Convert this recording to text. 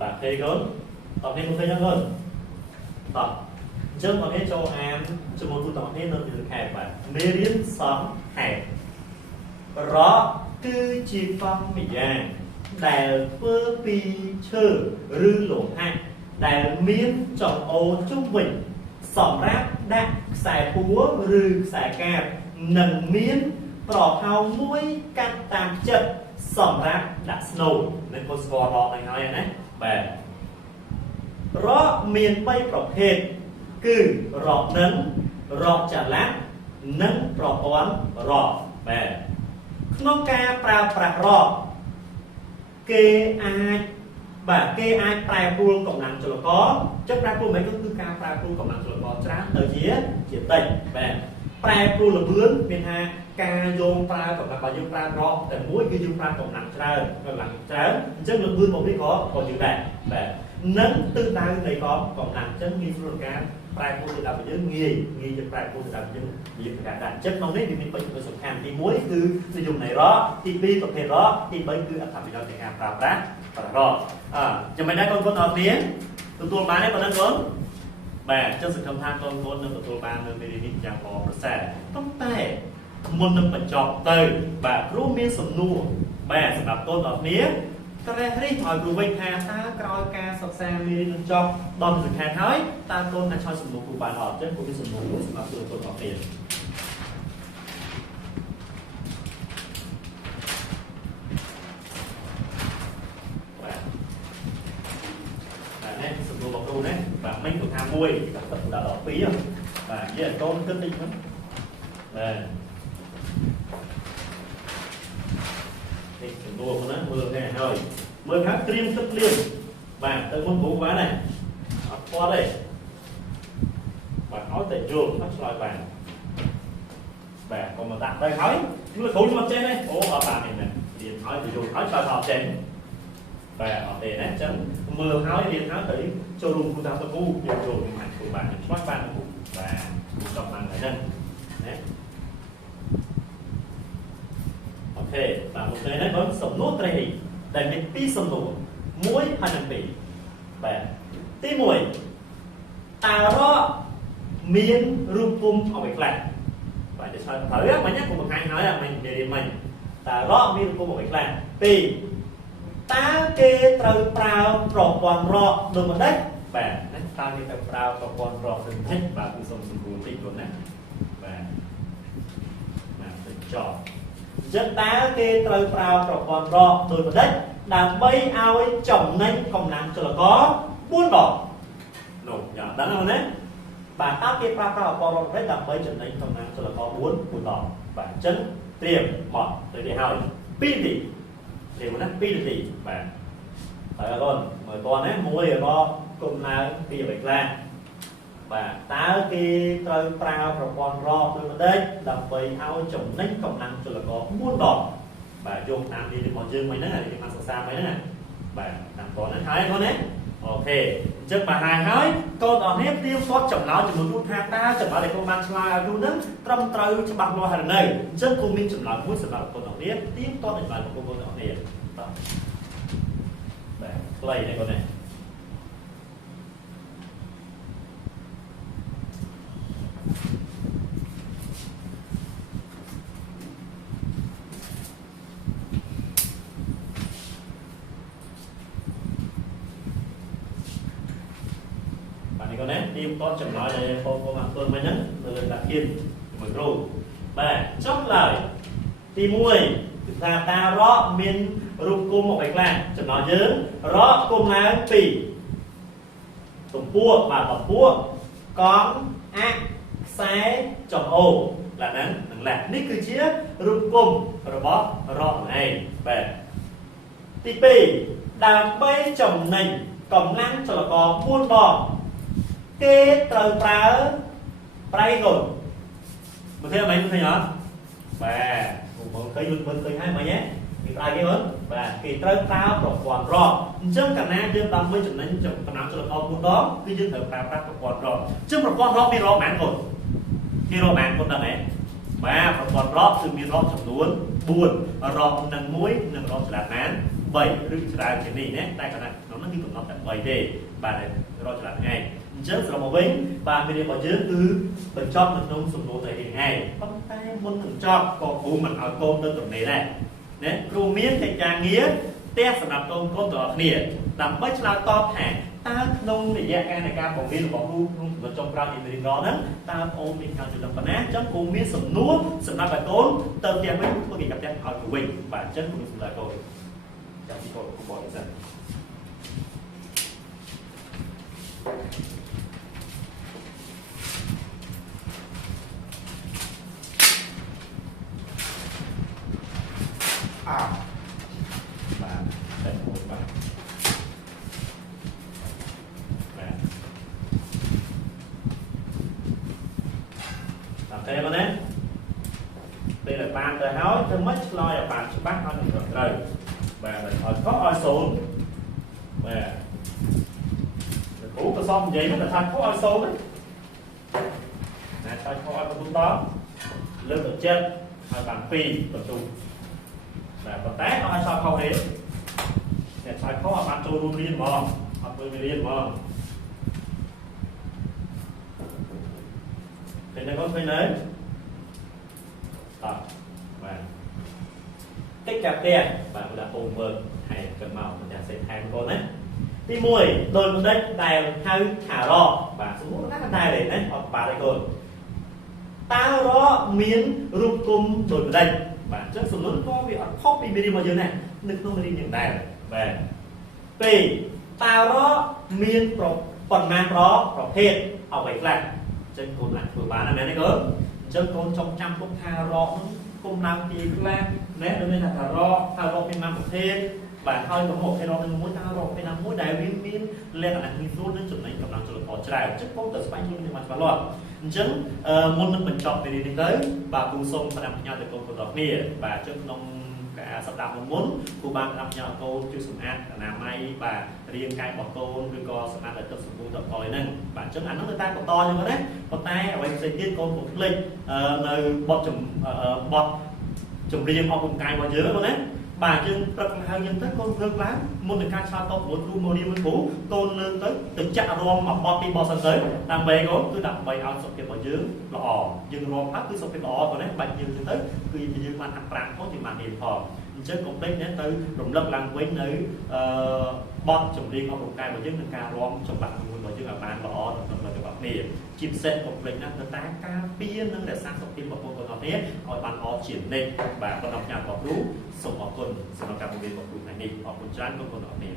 bạn thấy con tập thêm một thời gian hơn tập chân tập hết cho em cho một tập hết nó từ hẹp bạn mê biến sống hẹp rõ cứ chỉ phong bị giang đại phơ pi chơ rư lộ hai đại miến trồng ô trung bình sòng ráp đạn xài búa rư xài cạp nâng miến trò hao mũi cắt tam chất sòng ráp đã snow nên con score họ này nói này bè rõ miền bayประเภท គឺរកនឹងរកចល័តនិងប្រព័ន្ធរកបែបក្នុងការប្រើប្រាស់រកគេអាចបាទគេអាចប្រែប្រួលកម្លាំងចលករចុះប្រែប្រួលមិនគឺការប្រែប្រួលកម្លាំងចលករច្រើនទៅជាតិចបាទប្រែប្រួលលឿនមានថាការយកប្រើកម្លាំងបើយើងប្រើរកតែមួយគឺយើងប្រើកម្លាំងច្រើនអញ្ចឹងលឿនមកនេះក៏យើងដែរបាទនឹងទិសដៅនៃកម្លាំងអញ្ចឹងងាយស្រួលការប្រែប្រួលទៅដល់យើងងាយជាប្រែប្រួលទៅដល់យើងនិយាយការដាក់ចិត្តក្នុងនេះវាមាន3ចំណុចសំខាន់ទី1គឺនិយមនៃរកទី2ប្រភេទរកទី3គឺអត្ថប្រយោជន៍នៃការប្រើប្រាស់រកចាំមិនដែរបងប្អូនអរគ្នាទទួលបានទេប៉ុណ្ណឹងបងបាទចង់សង្ឃឹមថាបងប្អូននឹងទទួលបាននៅមេរៀននេះយ៉ាងល្អប្រសើរប៉ុន្តែមុននឹងបញ្ចប់ទៅបាទគ្រូមានសំណួរបាទសម្រាប់បងប្អូនគ្នាត្រេះរិះឲ្យគ្រូវិញថាតើក្រោយការសិក្សាមេរៀននឹងចប់ដល់សង្ខេបហើយតើកូនអាចឆ្លើយសំណួរគ្រូបានអត់ចឹងគ្រូមានសំណួរមួយសម្រាប់គ្រូបងប្អូនគ្នាបាទនេះសំណួររបស់គ្រូនេះបាទមិញគ្រូថាមួយតែគ្រូដាក់ដល់2បាទនិយាយកូនគិតតិចហ្នឹងបាទនេះសំណួរហ្នឹងមើលនេះហើយមើលថាត្រៀមទឹកលៀងបាទទៅមុនគ្រូបានហើយអត់ខ្វល់ទេបាទឲ្យតែយល់ថាឆ្លើយបានបាទកុំមកដាក់ទៅហើយគ្រូមកចេះទេអូអត់បានទេមែនរៀនឲ្យទៅយល់ឲ្យឆ្លើយថាអត់ចេះបាទអត់ទេណាអញ្ចឹងមើលហើយរៀនហើយទៅចូលរួមគ្រូតាមទៅគ្រូយកចូលក្នុងគ្រូបានឆ្លើយបានគ្រូបាទគ្រូចប់បានហើយហ្នឹងណាអូខេបាទមកទៅនេះបងសំណួរត្រេះនេះដែលមាន2សំណួរ1ហើយនិង2បាទទី1តើរកមានរូបគុំអ្វីខ្លះបាទจะឆ្លើយត្រូវមិញខ្ញុំបង្ហាញហើយមិញនិយាយរៀនមិញតើរកមានរូបគុំអ្វីខ្លះ2តើគេត្រូវប្រើប្រព័ន្ធរកដូចម្ដេចបាទតើគេត្រូវប្រើប្រព័ន្ធរកដូចម្ដេចបាទគឺសូមសម្រួលតិចគាត់ណាបាទបាទទៅចប់ចឹងតើគេត្រូវប្រើប្រព័ន្ធរកដូចម្ដេចដើម្បីឲ្យចំណេញកម្លាំងចលករ4ដងនោះយ៉ាងដឹងហ្នឹងណាបាទតើគេប្រើប្រព័ន្ធរកដូចម្ដេចដើម្បីចំណេញកម្លាំងចលករ4ដងបាទអញ្ចឹងត្រៀមមកទៅនេះហើយ2នាទីត្រៀមណា2នាទីបាទហើយអរគុណមើលតណាមួយរកគុំឡើងពីអ្វីខ្លះបាទតើគេត្រូវប្រើប្រព័ន្ធរកដូចម្ដេចដើម្បីឲ្យចំណេញកម្លាំងចលករ4ដងបាទយកតាមនេះរបស់យើងមិញហ្នឹងយើងបានសិក្សាមិញហ្នឹងបាទតាមតហ្នឹងហើយគាត់ណាអូខេអញ្ចឹងបាទហើយកូនអរនេះព្រៀងគាត់ចំណោទចំនួននោះថាតើចំណោទដែលគាត់បានឆ្លើយឲ្យគ្រូហ្នឹងត្រឹមត្រូវច្បាស់លាស់ហើយនៅអញ្ចឹងគ្រូមានចំណោទមួយសម្រាប់កូនអរនេះទៀងទាត់ឲ្យបានរបស់កូនអរនេះបាទខ្លីនេះគាត់ណាទៀងទាត់ចំណោទដែលបងប្អូនបានធ្វើមិញហ្នឹងនៅលើដាក់គៀនមួយគ្រូបាទចុះឡើយទី1គឺថាតើរកមានរូបគុំអ្វីខ្លះចំណោទយើងរកគុំឡើង2ទំព័របាទទំព័រកង់អាក់ខ្សែចង្អូឡាហ្នឹងនឹងឡានេះគឺជារូបគុំរបស់រកឯងបាទទី2ដើម្បីចំណេញកម្លាំងចលករ4ដងគេត្រូវប្រើប្រៃកូនមើលឃើញអីមើលឃើញអត់បាទបងប្អូនឃើញមើលឃើញហើយមិញហ៎គេប្រើគេមើលបាទគេត្រូវប្រើប្រព័ន្ធរកអញ្ចឹងកាលណាយើងដើម្បីចំណេញកម្លាំងចលករ4ដងគឺយើងត្រូវប្រើប្រាស់ប្រព័ន្ធរកអញ្ចឹងប្រព័ន្ធរកមានរកប៉ុន្មានកូនគេរកប៉ុន្មានកូនដឹងទេបាទប្រព័ន្ធរកគឺមានរកចំនួន4រកនឹង1និងរកចលនា 7 ឬច្រើនជាងនេះណាតែគាត់ថាក្នុងនោះគឺកំណត់តែ3ទេបាទរកឆ្លាតថ្ងៃអញ្ចឹងសរុបមកវិញបាទមេរៀនរបស់យើងគឺបញ្ចប់នៅក្នុងសំណួរតែរៀនថ្ងៃប៉ុន្តែមុននឹងចប់ក៏គ្រូមិនឲ្យកូនទៅទំនេរដែរណាគ្រូមានកិច្ចការងារផ្ទះសម្រាប់កូនទាំងអស់គ្នាដើម្បីឆ្លើយតបថាតើក្នុងរយៈកាលនៃការបង្រៀនរបស់គ្រូក្នុងចំណុចចុងក្រោយនៃមេរៀនហ្នឹងតើបងអូនមានការយល់ដឹងប៉ុណ្ណាអញ្ចឹងគ្រូមានសំណួរសម្រាប់ឲ្យកូនទៅផ្ទះវិញធ្វើកិច្ចការផ្ទះឲ្យគ្រូវិញបាទអញ្ចឹងគ្រូសម្រាប់កូនចាំពីកូនគ្រូบอกសិនបាទតែគ្រូបាទតែមកណាពេលដែលបានទៅហើយធ្វើម៉េចឆ្លើយឲ្យបានច្បាស់ឲ្យនឹងត្រូវបាទឲ្យខុសឲ្យសូន្យបាទគ្រូក៏សមនិយាយមកថាខុសឲ្យសូន្យណាឆ្លើយខុសឲ្យបន្ទូដល់លើកទឹកចិត្តឲ្យបាន2បន្ទូបាទប៉ុន្តែអត់ឲ្យឆ្លើយខុសទេតែឆ្លើយខុសឲ្យបានចូលរួមរៀនហ្មងអត់ធ្វើរៀនហ្មងពេលនេះគាត់ឃើញនៅបាទកិច្ចការផ្ទះបាទគាត់ថា homework ថែcầnមកមិនថាសេថែមកូនណាទី1ដោយបណ្ឌិតដែលហៅថារកបាទសួរណាដែរទេណាអត់បាទទេកូនតើរកមានរូបគុំដោយបណ្ឌិតបាទអញ្ចឹងសំណួរក៏វាអត់ខុសពីមេរៀនរបស់យើងដែរនៅក្នុងមេរៀនយើងដែរបាទ2តើរកមានប៉ុន្មានប្រភេទអ្វីខ្លះអញ្ចឹងកូនអាចធ្វើបានណាមែនទេកូនអញ្ចឹងកូនចង់ចាំទុកថារកនោះគុំឡើងពីខ្លះណែដូចមានថារកមានប្រភេទបាទហើយក៏មកគេរកនឹងមួយតើរកពេលណាមួយដែលវាមានលក្ខណៈងាយស្រួលនិងចំណេញកម្លាំងចលករច្រើនអញ្ចឹងកូនទៅស្វែងយល់នេះបានច្បាស់លាស់អញ្ចឹងមុននឹងបញ្ចប់ពេលនេះទៅបាទគ្រូសូមផ្ដល់ផ្ញើទៅកូនទាំងអស់គ្នាបាទអញ្ចឹងក្នុងសប្តាហ៍មុនគ្រូបានផ្ដល់ផ្ញើកូនជួយសម្អាតអនាម័យបាទរាងកាយរបស់កូនឬក៏សម្អាតទឹកសម្ពុទឹកអីហ្នឹងបាទអញ្ចឹងអាហ្នឹងនៅតែបន្តចឹងណាប៉ុន្តែអ្វីផ្សេងទៀតកូនកុំភ្លេចនៅបទចម្រៀងអប់រំកាយរបស់យើងហ្នឹងណាបាទយើងព្រឹកឡើងយើងទៅកូនព្រឹកឡើងមុននឹងការឆ្លើយតបជាមួយគ្រូមករៀនមួយគ្រូកូនលើកទៅចាក់រួមមកបទពីបទសិនទៅដើម្បីកូនគឺដើម្បីឲ្យសុខភាពរបស់យើងល្អយើងរួមហើយគឺសុខភាពល្អប៉ុណ្ណេះបាច់យើងទៅគឺយើងបានហាត់ប្រាណផងយើងបានរៀនផងអញ្ចឹងកុំភ្លេចណាទៅរំលឹកឡើងវិញនៅបទចម្រៀងអប់រំកាយរបស់យើងនឹងការរួមចម្បាក់មួយរបស់យើងឲ្យបានល្អទៅដល់របស់គ្នាជាពិសេសកុំភ្លេចណាទៅតែការពារនិងរក្សាសុខភាពរបស់កូនទាំងអស់គ្នាឲ្យបានល្អជានិច្ចបាទបន្តផ្ញើរបស់គ្រូសូមអរគុណសម្រាប់ការបង្រៀនរបស់គ្រូថ្ងៃនេះអរគុណច្រើនបងប្អូនទាំងអស់គ្នា